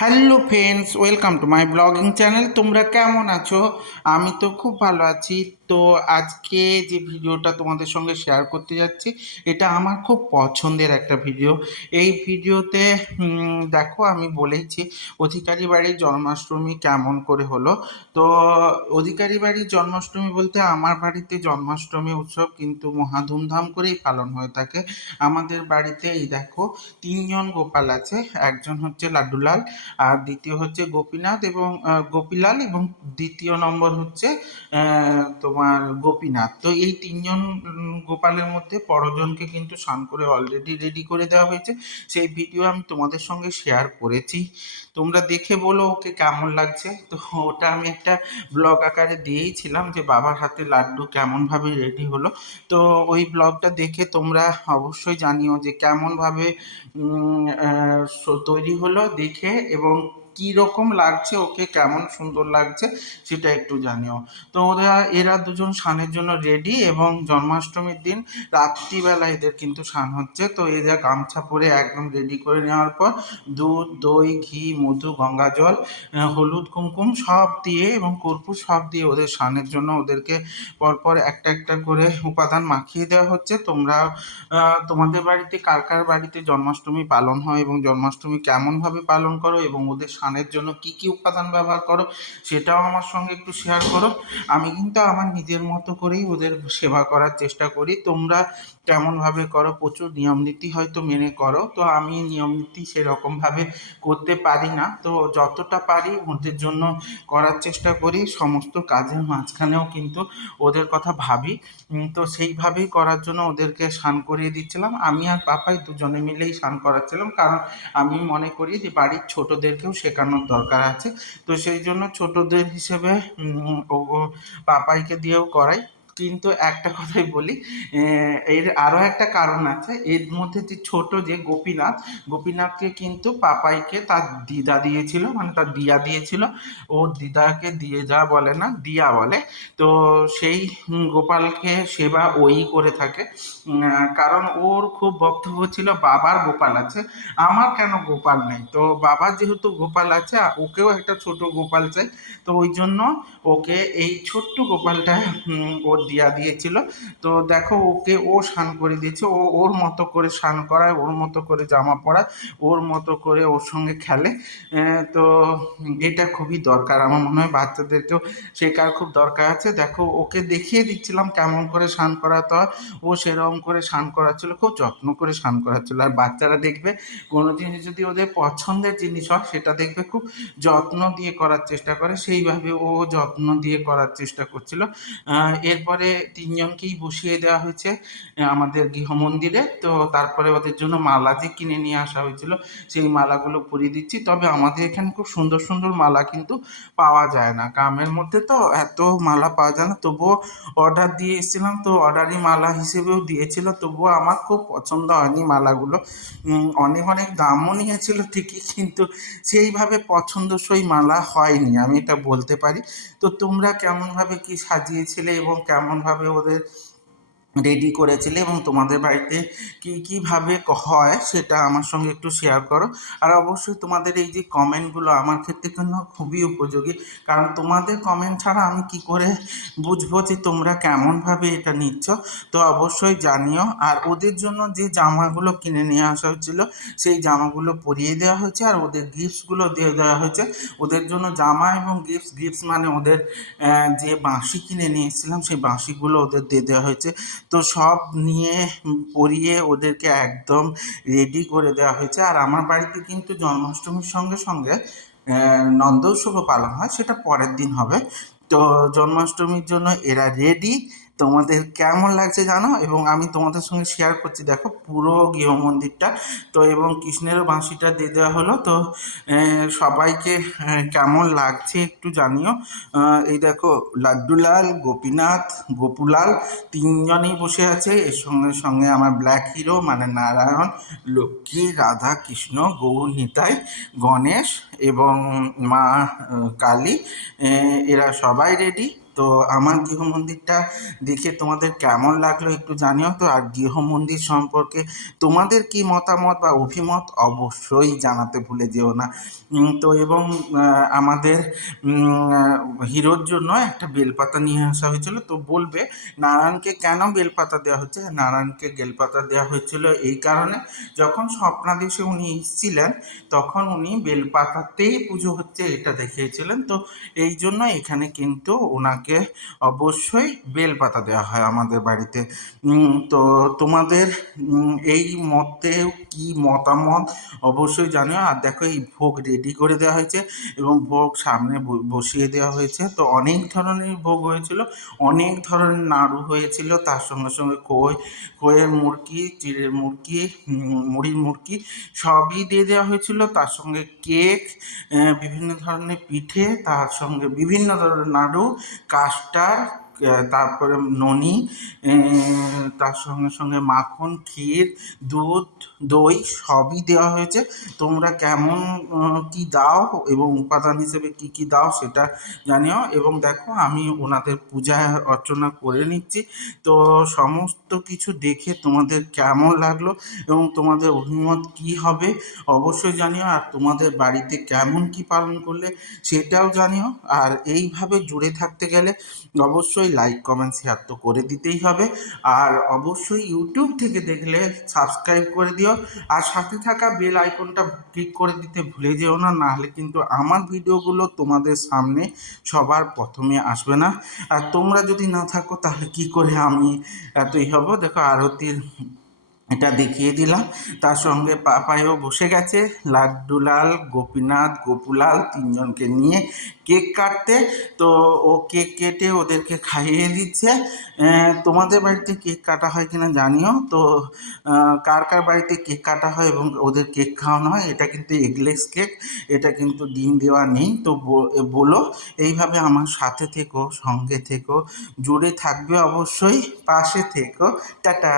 Hello friends welcome to my blogging channel তোমরা কেমন আছো? আমি তো খুব ভালো আছি। তো আজকে যে ভিডিওটা তোমাদের সঙ্গে শেয়ার করতে যাচ্ছি, এটা আমার খুব পছন্দের একটা ভিডিও এই ভিডিওতে দেখো আমি বলেইছি, অধিকারী বাড়ির জন্মাষ্টমী কেমন করে হলো। তো অধিকারী বাড়ির জন্মাষ্টমী বলতে আমার বাড়িতে জন্মাষ্টমী উৎসব কিন্তু মহা ধুমধাম করেই পালন হয়ে থাকে। আমাদের বাড়িতে এই দেখো, তিনজন গোপাল আছে। একজন হচ্ছে লাড্ডুলাল আর দ্বিতীয় হচ্ছে গোপীনাথ এবং গোপীলাল এবং দ্বিতীয় নম্বর হচ্ছে তোমার গোপীনাথ। তো এই তিনজন গোপালের মধ্যে পরজনকে কিন্তু স্নান করে অলরেডি রেডি করে দেওয়া হয়েছে। সেই ভিডিও আমি তোমাদের সঙ্গে শেয়ার করেছি। তোমরা দেখে বলো ওকে কেমন লাগছে। তো ওটা আমি একটা ব্লগ আকারে দিয়েইছিলাম যে বাবার হাতে লাড্ডু কেমনভাবে রেডি হলো। তো ওই ব্লগটা দেখে তোমরা অবশ্যই জানিও যে কেমনভাবে তৈরি হলো। দেখে এবং কি রকম লাগছে, ওকে কেমন সুন্দর লাগছে, সেটা একটু জানিও। তো ওরা, এরা দুজন স্নানের জন্য রেডি এবং জন্মাষ্টমীর দিন রাত্রিবেলা এদের কিন্তু স্নান হচ্ছে। তো এরা গামছা পরে একদম রেডি করে নেওয়ার পর দুধ, দই, ঘি, মধু, গঙ্গা জল হলুদ কুমকুম সব দিয়ে এবং কর্পূর সব দিয়ে ওদের স্নানের জন্য ওদেরকে পরপর একটা একটা করে উপাদান মাখিয়ে দেওয়া হচ্ছে। তোমরা তোমাদের বাড়িতে কার কার বাড়িতে জন্মাষ্টমী পালন হয় এবং জন্মাষ্টমী কেমনভাবে পালন করো এবং ওদের স্নানের জন্য কি কি উপাদান ব্যবহার করো, সেটাও আমার সঙ্গে একটু শেয়ার করো। আমি কিন্তু আমার নিজের মতো করেই ওদের সেবা করার চেষ্টা করি। তোমরা কেমনভাবে করো? প্রচুর নিয়ম নীতি হয়তো মেনে করো। তো আমি নিয়ম নীতি সেরকমভাবে করতে পারি না। তো যতটা পারি ওদের জন্য করার চেষ্টা করি। সমস্ত কাজের মাঝখানেও কিন্তু ওদের কথা ভাবি। তো সেইভাবেই করার জন্য ওদেরকে স্নান করিয়ে দিচ্ছিলাম। আমি আর পাপাই দুজনে মিলেই স্নান করাচ্ছিলাম। কারণ আমি মনে করি যে বাড়ির ছোটদেরকেও শেখানোর দরকার আছে। তো সেই জন্য ছোটদের হিসেবে পাপাইকে দিয়েও করাই। কিন্তু একটা কথাই বলি এর আরও একটা কারণ আছে। এর মধ্যে যে ছোট যে গোপীনাথ, গোপীনাথকে কিন্তু পাপাইকে তার দিদা দিয়েছিল মানে তার দিয়া দিয়েছিল। ও দিদাকে দিয়ে যা বলে না, দিয়া বলে। তো সেই গোপালকে সেবা ওই করে থাকে। কারণ ওর খুব বক্তব্য ছিল, বাবার গোপাল আছে, আমার কেন গোপাল নেই? তো বাবার যেহেতু গোপাল আছে ওকেও একটা ছোট গোপাল চাই। তো ওই জন্য ওকে এই ছোট্ট গোপালটা ওর দিয়া দিয়েছিল। তো দেখো ওকে ও স্নান করে দিয়েছে। ও ওর মতো করে স্নান করায় ওর মতো করে জামা পরায় ওর মতো করে ওর সঙ্গে খেলে। তো এটা খুবই দরকার আমার মনে হয় বাচ্চাদেরকেও। শেখার খুব দরকার আছে? দেখো ওকে দেখিয়ে দিচ্ছিলাম কেমন করে স্নান করাতে হয়। ও সেরকম করে স্নান করাচ্ছিল খুব যত্ন করে স্নান করাচ্ছিল। আর বাচ্চারা দেখবে কোনো জিনিস যদি ওদের পছন্দের জিনিস হয় সেটা দেখবে খুব যত্ন দিয়ে করার চেষ্টা করে। সেইভাবে ও যত্ন দিয়ে করার চেষ্টা করছিল। আহ, এরপরে তিনজনকেই বসিয়ে দেওয়া হয়েছে আমাদের গৃহমন্দিরে তো তারপরে ওদের জন্য মালা যে কিনে নিয়ে আসা হয়েছিল, সেই মালাগুলো পরিয়ে দিচ্ছি। তবে আমাদের এখানে খুব সুন্দর সুন্দর মালা কিন্তু পাওয়া যায় না। গ্রামের মধ্যে তো এত মালা পাওয়া যায় না। তবুও অর্ডার দিয়ে এসেছিলাম, তো অর্ডারই মালা হিসেবেও দিয়েছিল। তবুও আমার খুব পছন্দ হয়নি মালাগুলো। অনেক অনেক দামও নিয়েছিল ঠিকই, কিন্তু সেইভাবে পছন্দসই মালা হয়নি, আমি এটা বলতে পারি। তো তোমরা কেমনভাবে কি সাজিয়েছিলে এবং কেমনভাবে ওদের রেডি করেছিলে এবং তোমাদের বাড়িতে কী, কীভাবে হয় সেটা আমার সঙ্গে একটু শেয়ার করো। আর অবশ্যই তোমাদের এই যে কমেন্টগুলো আমার ক্ষেত্রে জন্য খুবই উপযোগী। কারণ তোমাদের কমেন্ট ছাড়া আমি কি করে বুঝব যে তোমরা কেমনভাবে এটা নিচ্ছ? তো অবশ্যই জানিও। আর ওদের জন্য যে জামাগুলো কিনে নিয়ে আসা হয়েছিল সেই জামাগুলো পরিয়ে দেওয়া হয়েছে আর ওদের গিফটসগুলো দিয়ে দেওয়া হয়েছে। ওদের জন্য জামা এবং গিফটস গিফটস মানে ওদের যে বাঁশি কিনে নিয়ে এসেছিলাম, সেই বাঁশিগুলো ওদের দিয়ে দেওয়া হয়েছে। তো সব নিয়ে পরিয়ে ওদেরকে একদম রেডি করে দেওয়া হয়েছে। আর আমার বাড়িতে কিন্তু জন্মাষ্টমীর সঙ্গে সঙ্গে নন্দ উৎসবও পালন হয়, সেটা পরের দিন হবে। তো জন্মাষ্টমীর জন্য এরা রেডি তোমাদের কেমন লাগছে জানো? এবং আমি তোমাদের সঙ্গে শেয়ার করছি। দেখো, পুরো গৃহ মন্দিরটা। তো এবং কৃষ্ণেরও বাঁশিটা দিয়ে দেওয়া হলো। তো সবাইকে কেমন লাগছে একটু জানিও। এই দেখো, লাড্ডুলাল, গোপীনাথ, গোপুলাল তিনজনেই বসে আছে। এর সঙ্গে সঙ্গে আমার ব্ল্যাক হিরো মানে নারায়ণ, লক্ষ্মী, রাধা কৃষ্ণ, গৌর, নিতাই, গণেশ এবং মা কালী এরা সবাই রেডি তো আমার গৃহ মন্দিরটা দেখে তোমাদের কেমন লাগল একটু জানিও তো। আর গৃহ মন্দির সম্পর্কে তোমাদের কি মতামত বা অভিমত অবশ্যই জানাতে ভুলে যেও না। তো এবং আমাদের হিরোর জন্য একটা বেলপাতা নিয়ে আসা হয়েছিল। তো বলবে, নারায়ণকে কেন বেলপাতা দেওয়া হচ্ছে? নারায়ণকে বেলপাতা দেওয়া হয়েছিল এই কারণে যখন স্বপ্নাদেশে উনি এসেছিলেন, তখন উনি বেলপাতাতেই পুজো হচ্ছে এটা দেখিয়েছিলেন। তো এই জন্য এখানে কিন্তু ওনাকে অবশ্যই বেলপাতা দেওয়া হয় আমাদের বাড়িতে। তো তোমাদের এই মতে কি মতামত? অবশ্যই জানিও। আর দেখো, এই ভোগ রেডি করে দেওয়া হয়েছে এবং ভোগ সামনে বসিয়ে দেওয়া হয়েছে। তো অনেক ধরনের ভোগ হয়েছিল, অনেক ধরনের নাড়ু হয়েছিল, তার সঙ্গে সঙ্গে কই কইয়ের মুরগি চিড়ের মুরগি মুড়ির মুরগি সবই দিয়ে দেওয়া হয়েছিল। তার সঙ্গে কেক বিভিন্ন ধরনের পিঠে, তার সঙ্গে বিভিন্ন ধরনের নাড়ু কাস্টার তারপরে ননি তার সঙ্গে সঙ্গে মাখন, ক্ষীর, দুধ, দই সবই দেওয়া হয়েছে। তোমরা কেমন কি দাও এবং উপাদান হিসেবে কি কি দাও সেটা জানিও। এবং দেখো, আমি ওনাদের পূজা অর্চনা করে নিচ্ছি। তো সমস্ত কিছু দেখে তোমাদের কেমন লাগল এবং তোমাদের অভিমত কি হবে অবশ্যই জানিও। আর তোমাদের বাড়িতে কেমন কি পালন করলে সেটাও জানিও। আর এইভাবে জুড়ে থাকতে গেলে অবশ্যই লাইক কমেন্ট শেয়ার তো করে দিতেই হবে। আর অবশ্যই ইউটিউব থেকে দেখলে সাবস্ক্রাইব করে দিও। আর সাথে থাকা বেল আইকনটা ক্লিক করে দিতে ভুলে যেও না, নাহলে কিন্তু আমার ভিডিওগুলো তোমাদের সামনে সবার প্রথমে আসবে না। আর তোমরা যদি না থাকো, তাহলে কি করে আমি এতই হব? দেখো, আরতির এটা দেখিয়ে দিলাম। তার সঙ্গে পাপায়ও বসে গেছে। লাড্ডুলাল, গোপীনাথ, গোপুলাল তিনজনকে নিয়ে কেক কাটতে। তো ও কেক কেটে ওদেরকে খাইয়ে দিচ্ছে। তোমাদের বাড়িতে কেক কাটা হয় কিনা জানিও। তো কার কার বাড়িতে কেক কাটা হয় এবং ওদের কেক খাওয়ানো হয়, এটা কিন্তু এগলেস কেক। এটা কিন্তু ডিম দেওয়া নেই। তো বলো, এইভাবে আমার সাথে থেকো, সঙ্গে থেকো, জুড়ে থাকবে অবশ্যই, পাশে থেকো। টাটা।